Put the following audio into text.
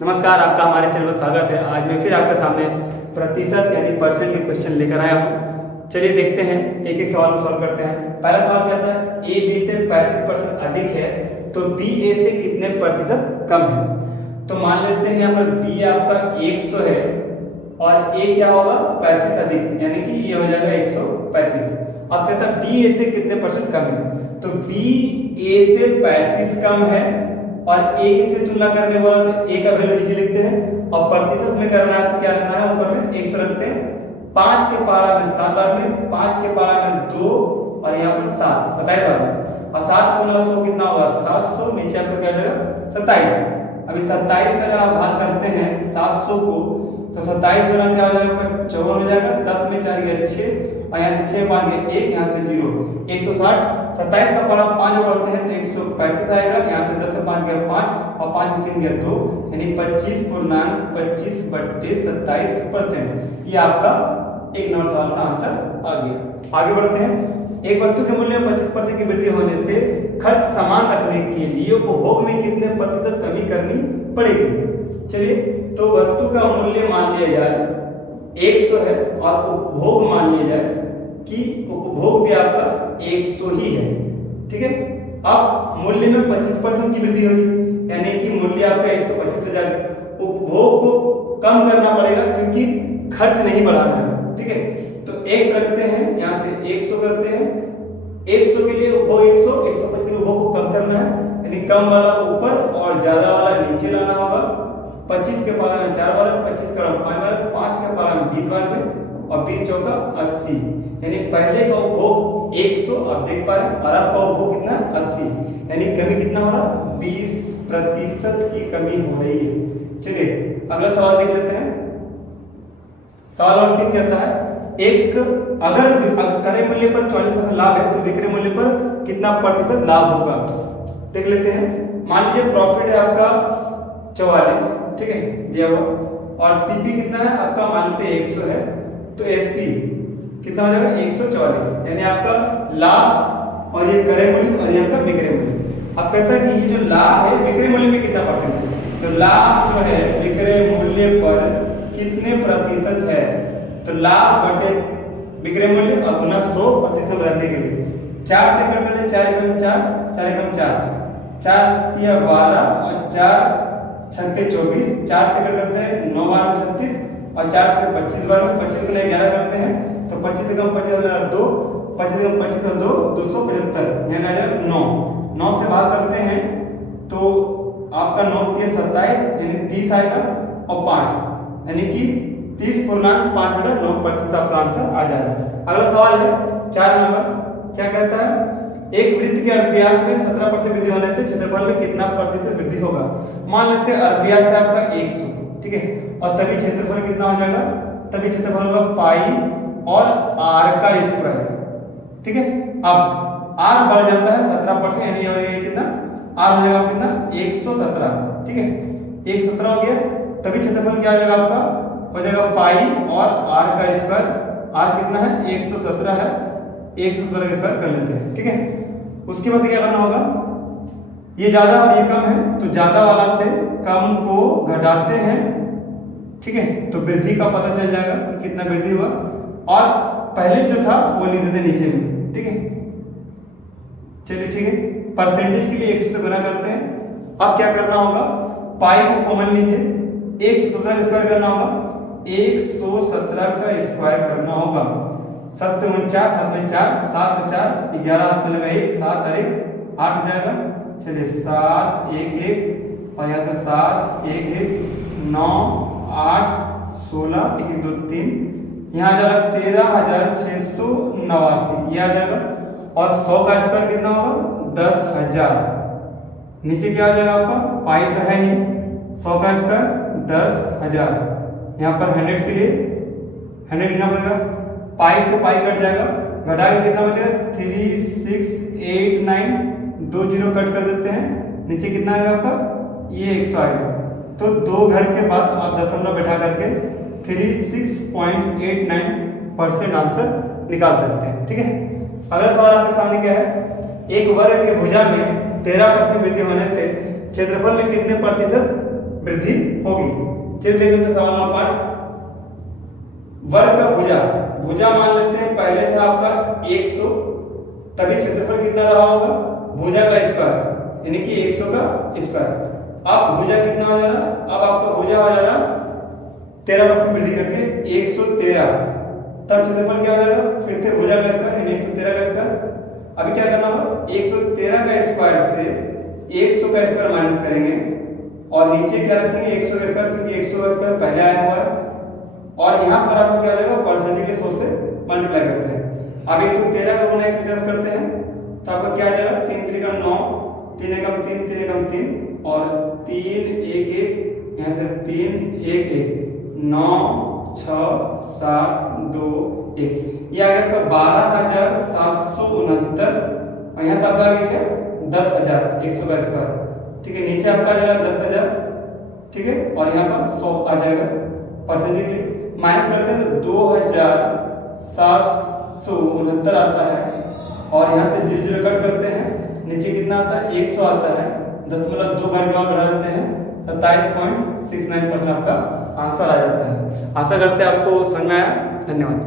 नमस्कार, आपका हमारे चैनल पर स्वागत है। आज मैं फिर आपके सामने प्रतिशत यानी परसेंट के क्वेश्चन लेकर आया हूँ। चलिए देखते हैं, एक एक सवाल को सॉल्व करते हैं। पहला सवाल कहता है ए बी से 35% अधिक है तो बी ए से कितने प्रतिशत कम है। तो मान लेते हैं यहाँ पर बी आपका 100 है और ए क्या होगा 35 अधिक, यानी कि ये हो जाएगा 135। अब कहता है बी ए से कितने परसेंट कम है, तो बी ए से 35 कम है और ए से तुलना करने बोला तो ए का वैल्यू नीचे लिखते हैं और प्रतिशत में करना है तो क्या रखना है, ऊपर में 100 रखते हैं। 5 के पारा में 7 बार में, 5 के पारा में 2 और यहाँ पर 7 27 बार में, और 7 गुना 100 कितना होगा 700, नीचे आपको क्या हो जाएगा 27। अभी 27 से अगर आप भाग करते हैं 700 को तो 27 गुना क्या हो जाएगा 54 हो जाएगा। 10 में 4 गया 6 और यहाँ से 6 5 गया 1, यहाँ से 0 160। 27 का पारा 5 पढ़ते हैं तो 135 आएगा। यहाँ से 10 से 5 गया 5 और 5 में 3 गया 2, यानी 25.25/27%। ये आपका एक नंबर सवाल का आंसर आ गया। आगे बढ़ते हैं। एक वस्तु के मूल्य में 25% की वृद्धि होने से खर्च समान रखने के लिए उपभोग में कितने प्रतिशत कमी करनी पड़ेगी। चलिए, तो वस्तु का मूल्य मान लिया जाए 100 है और उपभोग मान लिया जाए कि उपभोग भी आपका 100 ही है, ठीक है। अब मूल्य में 25% की वृद्धि होगी, यानी कि मूल्य आपका 125 हो जाएगा। उपभोग को कम करना पड़ेगा क्योंकि खर्च नहीं बढ़ाना है, ठीक है। तो 100 रखते हैं, यहाँ से 100 करते हैं। 100 के लिए उपभोग 100, 125 के उपभोग को कम करना है, यानी कम वाला ऊपर और ज्यादा वाला नीचे लाना होगा। 25 के पारा में 4 बार, 25 का 5 बार, 5 के पारा में 20 बार में और 20 चौका 80, यानी पहले का उपभोग 100 आप देख पा रहे हैं और आपका उपभोग कितना 80, यानी कमी कितना हो रहा 20% की कमी हो रही है। चलिए अगला सवाल देख लेते हैं। सवाल नंबर 3 कहता है एक अगर क्रय मूल्य पर 40% लाभ है तो विक्रय मूल्य पर कितना प्रतिशत लाभ होगा। देख लेते हैं। मान लीजिए प्रॉफिट है आपका 44, ठीक है, दिया हुआ, और सीपी कितना है आपका, मान लेते हैं 100 है तो एसपी कितना हो जाएगा 144, यानी आपका लाभ और ये क्रय मूल्य और ये आपका विक्रय मूल्य। अब कहता है कि ये जो लाभ है विक्रय मूल्य में कितना परसेंट है, तो लाभ जो है विक्रय मूल्य पर कितने प्रतिशत है, तो लाभ बटे विक्रय मूल्य और गुना 100% बढ़ाने के लिए 4 से कट कर 4 एकम 4, 4 एकम 4, 4 तिया 12 और 4 छक्के 24, 4 से कट करते हैं 9 बार 36 और 4 से 25 बार में 25 गुना 11 करते हैं तो 25 एकम 25 में 2, 25 एकम 25 में 2 275, यहाँ आ जाएगा 9। 9 से भाग करते हैं तो आपका 9 तिया 27, यानी 30 आएगा और 5, यानी कि 30.5/9% आपका आंसर आ जाएगा। अगला सवाल है 4 नंबर। क्या कहता है एक वृत्त के अर्धव्यास में 17% वृद्धि होने से क्षेत्रफल में कितना प्रतिशत वृद्धि होगा। मान लेते हैं अर्धव्यास है आपका 100, ठीक है, और तभी क्षेत्रफल कितना हो जाएगा, तभी क्षेत्रफल होगा पाई और r का स्क्वायर, ठीक है। अब r बढ़ जाता है 17%, यानी हो गया कितना r हो जाएगा कितना 117, ठीक है, 117 हो गया, तभी क्षेत्रफल क्या आ जाएगा आपका, हो जाएगा पाई और r का स्क्वायर। r कितना है 117 है, 117 का स्क्वायर कर लेते हैं, ठीक है। उसके बाद क्या करना होगा, ये ज्यादा और ये कम है तो ज्यादा वाला से कम को घटाते हैं, ठीक है, तो वृद्धि का पता चल जाएगा कि कितना वृद्धि हुआ, और पहले जो था वो लिख देते नीचे में, ठीक है। चलिए ठीक है, परसेंटेज के लिए 100 से गुना करते हैं। अब क्या करना होगा, पाई को कॉमन लीजिए, 117 का स्क्वायर करना होगा, 117 का स्क्वायर करना होगा। 7 से 49, 7 में 4, 7 और 4 11, हाथ में लगा 1, 7 और 1 8 हो जाएगा। चलिए 7 1 1 और यहाँ से 7 1 1 9 8 16 1 1 2 3, यहाँ आ जाएगा 13,689, ये आ जाएगा। और 100 का स्क्वायर कितना होगा 10,000, नीचे क्या आ जाएगा आपका, पाई तो है ही, 100 का स्क्वायर 10,000, यहाँ पर 100 के लिए 100 लिखना पड़ेगा, पाई से पाई कट जाएगा, घटा के कितना बचेगा 3689, 2 जीरो कट कर देते हैं, नीचे कितना आएगा आपका, ये 100 आएगा। तो 2 घर के बाद आप दशमलव बैठा करके 36.89% आंसर निकाल सकते हैं, ठीक है। अगला सवाल आपके सामने क्या है, एक वर्ग की भुजा में 13% वृद्धि होने से क्षेत्रफल में कितने प्रतिशत वृद्धि होगी। चलिए देख लेते हैं सवाल नंबर 5। वर्ग का भुजा, भुजा मान लेते हैं पहले था आपका 100, तभी क्षेत्रफल कितना रहा होगा, भुजा का स्क्वायर यानी कि 100 का स्क्वायर। अब भुजा कितना हो जा रहा, अब आपका भुजा हो जा रहा 13% वृद्धि करके 113, तब क्षेत्रफल क्या हो जाएगा, फिर से भुजा का स्क्वायर यानी 113 का स्क्वायर। अभी क्या करना होगा, 113 का स्क्वायर से 100 का स्क्वायर माइनस करेंगे और नीचे क्या रखेंगे 100 का स्क्वायर, क्योंकि 100 का स्क्वायर पहले आया हुआ है। और यहाँ पर आपको क्या रहेगा, परसेंटेज के 100 से मल्टीप्लाई करते हैं। अब 113 का गुना 1 करते हैं तो आपका क्या आ जाएगा, 3 3 का 9, 3 एकम 3, 3 एकम 3 और 3 1 1, यहाँ से 3 1 1, 9 6 7 2 1, ये आ गया आपका 12,769 और यहाँ तक आ गया क्या 10,000 100 का स्क्वायर। ठीक है, नीचे आपका आ जाएगा 10,000, ठीक है, और यहाँ पर 100 आ जाएगा। परसेंटेज माइनस करते हैं तो 2,769 आता है और यहाँ से 0 कट करते हैं, नीचे कितना आता है 100 आता है, 10.2 घर के और बढ़ा देते हैं, 27.69% आपका आंसर आ जाता है। आशा करते हैं आपको समझ में आया। धन्यवाद।